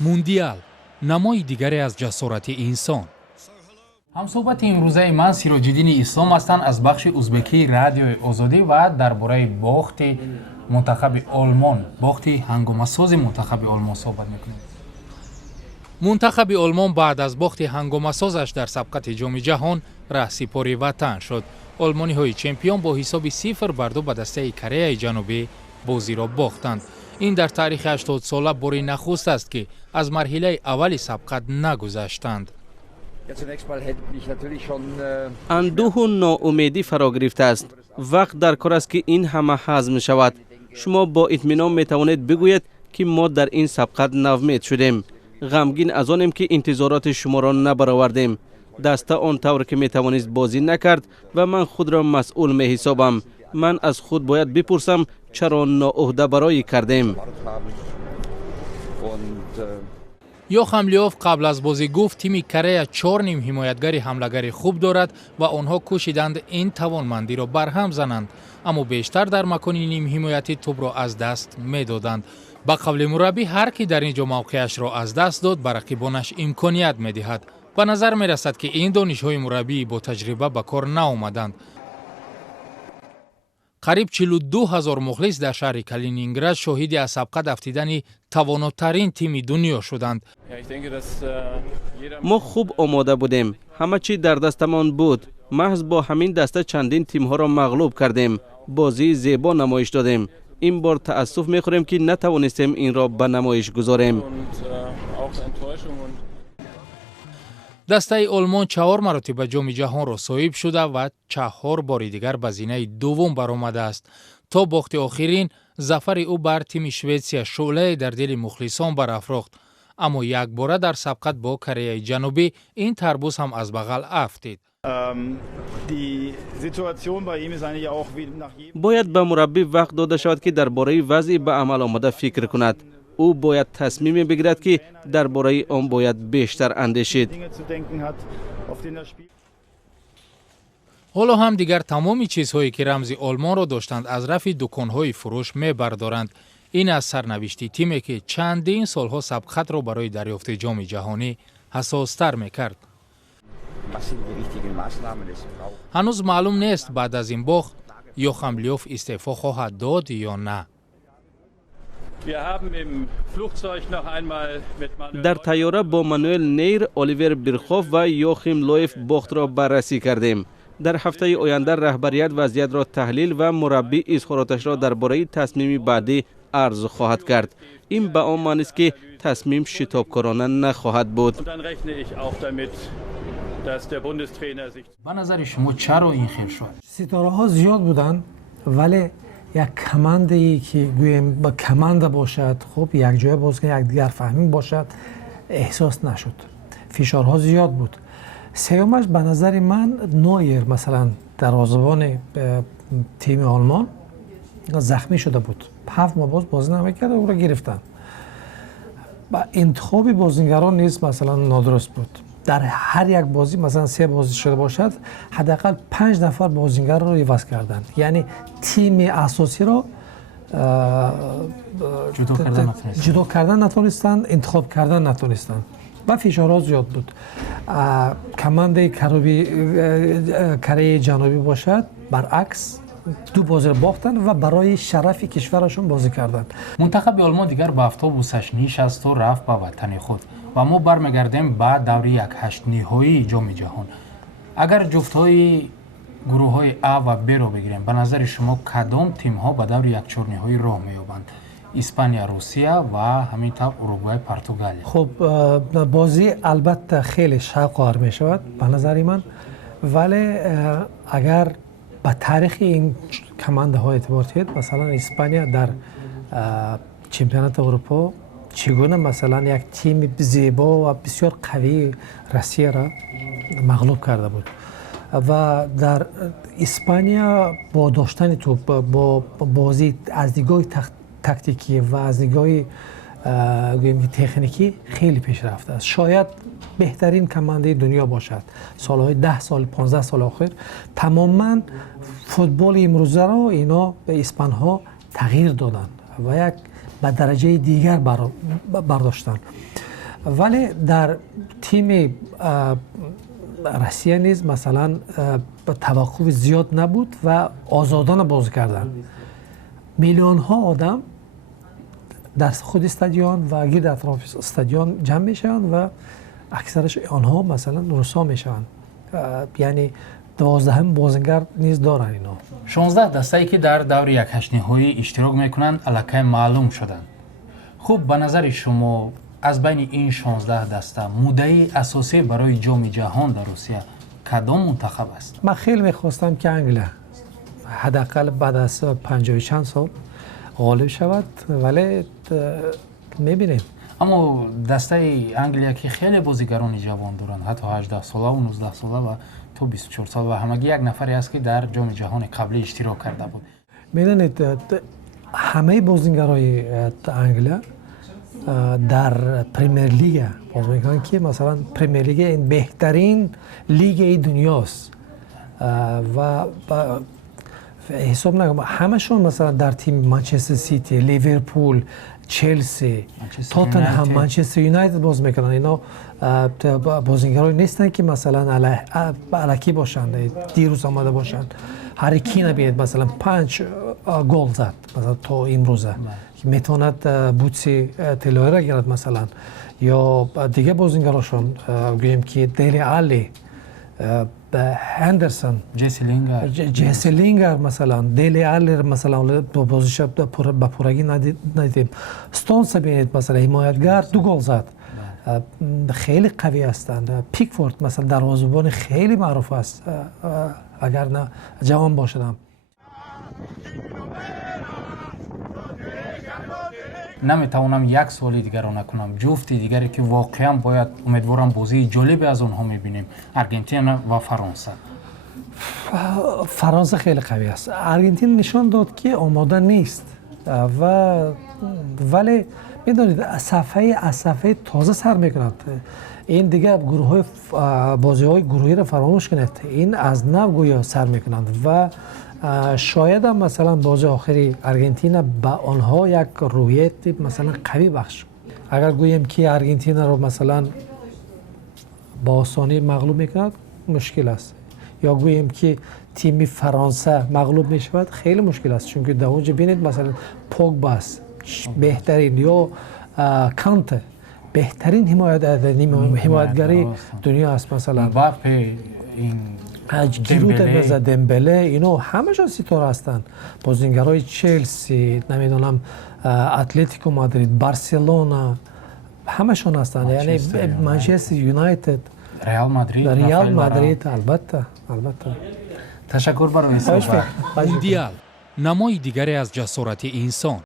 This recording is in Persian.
موندیال نمای دیگری از جسارت انسان. همصحبت امروزه من سیراج‌الدین اسلام هستند از بخش ازبکی رادیوی آزادی و درباره باخت منتخب آلمان، باخت هنگامه‌ساز منتخب آلمان صحبت می‌کنیم. منتخب آلمان بعد از باخت هنگامه‌سازش در سبقت جام جهان رهسپار وطن شد. آلمانی‌های چمپیون با حساب 0-2 به دسته کره جنوبی بازی را باختند. این در تاریخ 80 ساله بار نخست است که از مرحله اول سبقت نگذشتند. اندوه و ناامیدی فرا گرفته است. وقت در کار است که این همه هضم شود. شما با اطمینان می توانید بگویید که ما در این سبقت نومید شدیم. غمگین از آنیم که انتظارات شما را نبرآوردیم. دسته آن طور که می توانست بازی نکرد و من خود را مسئول می حسابم. من از خود باید بپرسم چرا ناعهده برای کردیم. یوخام لیوف قبل از بازی گفت تیم کره 4 نیم حمایتگر حمله‌گر خوب دارد و آنها کوشیدند این توانمندی را برهم زنند، اما بیشتر در مکان نیم حمایتی توپ را از دست می‌دادند. با قول مربی هر کی در اینجا موقعش را از دست داد به رقیبانش امکانیت می‌دهد. به نظر می‌رسد که این دانش‌های مربی با تجربه به کار نآمدند. قریب 42,000 مخلص در شهر کالینینگراد شاهد از سبقت افتیدن تواناترین تیم دنیا شدند. ما خوب آماده بودیم. همه چی در دستمان بود. محض با همین دسته چندین تیم‌ها را مغلوب کردیم. بازی زیبا نمایش دادیم. این بار تأسف می‌خوریم که نتوانستیم این را به نمایش گذاریم. دسته آلمان 4 مرتبه جام جهان را صاحب شده و 4 بار دیگر به زینه دوم برآمده است. تا باخت آخرین ظفر او بر تیم شوئدیا شعله در دل مخلصان برافروخت، اما یک بار در سبقت با کره جنوبی این تربوز هم از بغل افتید. باید به مربی وقت داده شود که درباره وضع به عمل آمده فکر کند. او باید تصمیم بگیرد که درباره آن باید بیشتر اندیشید. حالا هم دیگر تمامی چیزهایی که رمز آلمان را داشتند از رفع دکانهای فروش میبردارند. این از سرنوشتی تیمی که چندین سالها سبقت را برای دریافت جام جهانی حساستر میکرد. هنوز معلوم نیست بعد از این باخت یوخام لیوف استعفا خواهد داد یا نه. در طیاره با مانوئل نیر، الیور بیرخوف و یوخیم لویف باخت را بررسی کردیم. در هفته آینده رهبریت وضعیت را تحلیل و مربی اظهاراتش را درباره تصمیم بعدی عرض خواهد کرد. این به آن معنی است که تصمیم شتابکارانه نخواهد بود. به نظر شما چرا این خیر شد؟ ستاره ها زیاد بودند ولی یک کماندی که گویم با کماند باشد، خب یک جای باز که یک دیگر فهمین باشد احساس نشد. فشارها زیاد بود. سومش به نظر من نویر مثلا دروازه‌بان تیم آلمان زخمی شده بود. 7 ماه بازی نمیکرد و او را گرفتن. با انتخاب بازیگران نیست مثلا نادرست بود. در هر یک بازی مثلا 3 بازی شده باشد حداقل 5 نفر بازیگر را عوض کردند. یعنی تیم اساسی را جدا کردن نتونستند، انتخاب کردن نتونستند و فشارها زیاد بود. کماند کره جنوبی باشد برعکس 2 بازی را باختند و برای شرف کشورشون بازی کردند. منتخب آلمان دیگر به اتوبوسش نشست و رفت به وطن خود و ما برمیگردیم به دوره 1/8 نهایی جام جهان. اگر جفت‌های گروه‌های A و B رو بگیریم، به نظر شما کدام تیم‌ها به دور 1/4 نهایی راه می‌یابند؟ اسپانیا، روسیه و همینطور اوروگوئه، پرتغال. خب بازی البته خیلی شاق می شود به نظر من، ولی اگر به تاریخ این کمانده اعتبار کنید، مثلا اسپانیا در چمپیونات اروپا چگونه مثلا یک تیم زیبا و بسیار قوی روسیه را مغلوب کرده بود و در اسپانیا با داشتن توپ، با بازی از نگاه تاکتیکی و از نگاه تکنیکی خیلی پیشرفته است. شاید بهترین کمانده دنیا باشد. سالهای 10 سال 15 سال آخر تماما فوتبال امروزه را اینا به اسپانها تغییر دادند و یک به درجه دیگر برداشتن. ولی در تیم روسیه نیز مثلا توقف زیاد نبود و آزادانه بازی کردن. میلیون ها آدم در خود استادیون و گرد اطراف استادیون جمع میشن و اکثرش آنها مثلا روسا میشن، یعنی 12 بازیگر نیز دارن اینا. 16 دسته‌ای که در دور 1/8 نهایی اشتراک میکنند الکی معلوم شدند. خوب به نظر شما از بین این 16 دسته مدعی اساسی برای جام جهان در روسیه کدام منتخب است؟ من خیلی میخواستم که انگلیا حداقل بعد از 50 چند سال غالب شود، ولی میبینیم. اما دسته انگلیا که خیلی بازیگران جوان دارند، حتی 18 ساله و 19 ساله و تو 24 سال و همگی یک نفری است که در جام جهان قبلی اشتراک کرده بود. میدونید همه بازیگرای انگلیا در پریمیر لیگ باز میکنن که مثلا پریمیر لیگ این بهترین لیگ دنیاست و حساب نکنم همشون مثلا در تیم منچستر سیتی، لیورپول، چلسی، تاتنهام، منچستر یونایتد باز میکنن. اینا بازیگرایی نیستن که مثلا الکی باشن، دیروز آمده باشن. هر کی نبید مثلا 5 گل زد مثلا تا امروزه که میتواند بوتسی طلایی را گیرد مثلا، یا دیگه بازیگراشون گوییم که دیلی علی، هندرسون، جسی لینگر مثلا، دیلی علی مثلا بازیش به پورگی ندیدیم. استونز ببینید مثلا حمایتگر 2 گل زد، خیلی قوی هستند. پیکفورد مثلا دروازه‌بان خیلی معروف است، اگر نه جوان باشدم. نمیتوانم یک سوالی دیگر را نکنم. جفتی دیگری که واقعا باید امیدوارم بازی جالبی از آنها میبینیم، آرژانتین و فرانسه. فرانسه خیلی قوی است. آرژانتین نشان داد که آماده نیست ولی میدونید صفحه تازه سر میکند. این دیگه بازی‌های گروهی را فراموش کنید. این از نو گویا سر میکنند و شاید هم مثلا بازی آخری آرژانتین به آنها یک روحیت مثلا قوی بخش. اگر گوییم که آرژانتین رو مثلا با آسانی مغلوب میکند مشکل است، یا گوییم که تیم فرانسه مغلوب میشود خیلی مشکل است، چون که در اونجا ببینید مثلا پوگبا است بهترین، یا کانته بهترین حمایتگری دنیا است، مثلا مباپه، این دمبله، اینا همشون ستاره هستند. بازیگرای چلسی، نمیدونم اتلتیکو مادرید، بارسلونا، همشون هستند. یعنی منچستر یونایتد، ریال مادرید. البته. تشکر برای صحبت. موندیال نمای دیگری از جسارت انسان.